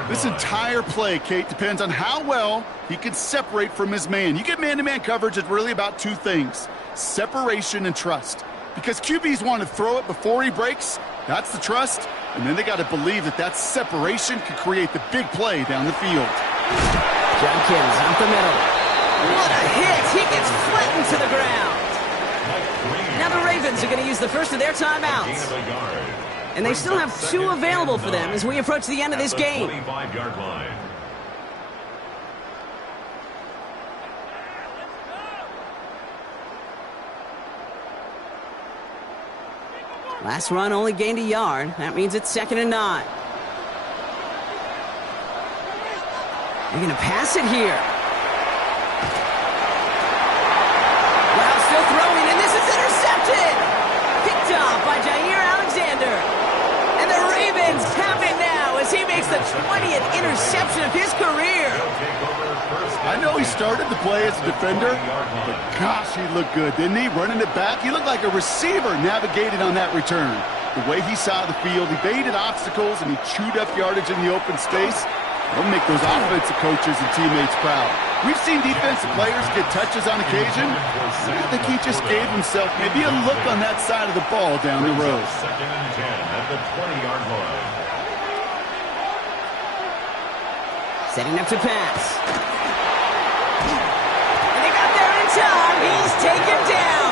This entire play, Kate, depends on how well he can separate from his man. You get man-to-man coverage, it's really about 2 things: separation and trust. Because QBs want to throw it before he breaks. That's the trust. And then they got to believe that that separation could create the big play down the field. Judkins up the middle. What a hit! He gets flattened to the ground. Now the Ravens are going to use the first of their timeouts. And they still have 2 available for them as we approach the end of this game. Last run only gained a yard. That means it's 2nd and 9. They're going to pass it here. Wow, still throwing, and this is intercepted! Picked off by Jair Alexander. And the Ravens have it now as he makes the 20th interception of his career. I know he started the play as a defender, but gosh, he looked good, didn't he? Running it back, he looked like a receiver navigated on that return. The way he saw the field, he baited obstacles, and he chewed up yardage in the open space. He'll make those offensive coaches and teammates proud. We've seen defensive players get touches on occasion. I think he just gave himself maybe a look on that side of the ball down the road. 2nd and 10 at the 20-yard line. Setting up to pass. And they got there in time. He's taken down.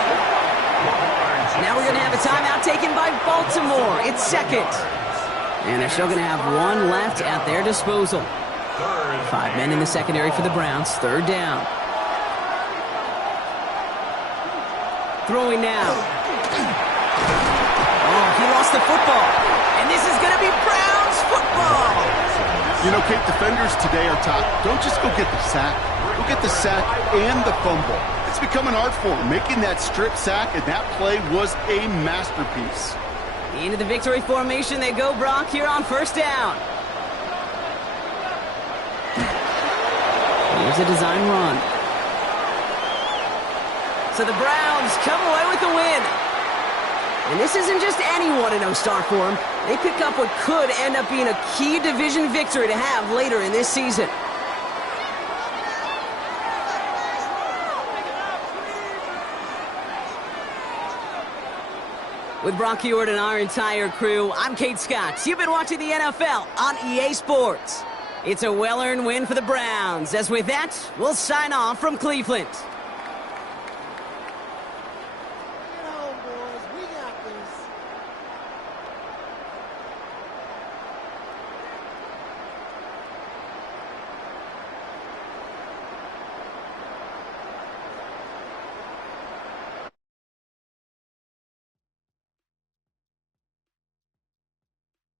Now we're going to have a timeout taken by Baltimore. It's 2nd. And they're still going to have 1 left at their disposal. 5 men in the secondary for the Browns. 3rd down. Throwing now. Oh, he lost the football. And this is going to be Browns football. You know, Kate, defenders today are taught, don't just go get the sack. Go get the sack and the fumble. It's become an art form, making that strip sack, and that play was a masterpiece. Into the victory formation they go, Brock, here on 1st down. Here's a design run. So the Browns come away with the win. And this isn't just any 1-0 start for them. They pick up what could end up being a key division victory to have later in this season. With Brock Huard and our entire crew, I'm Kate Scott. You've been watching the NFL on EA Sports. It's a well-earned win for the Browns. As with that, we'll sign off from Cleveland.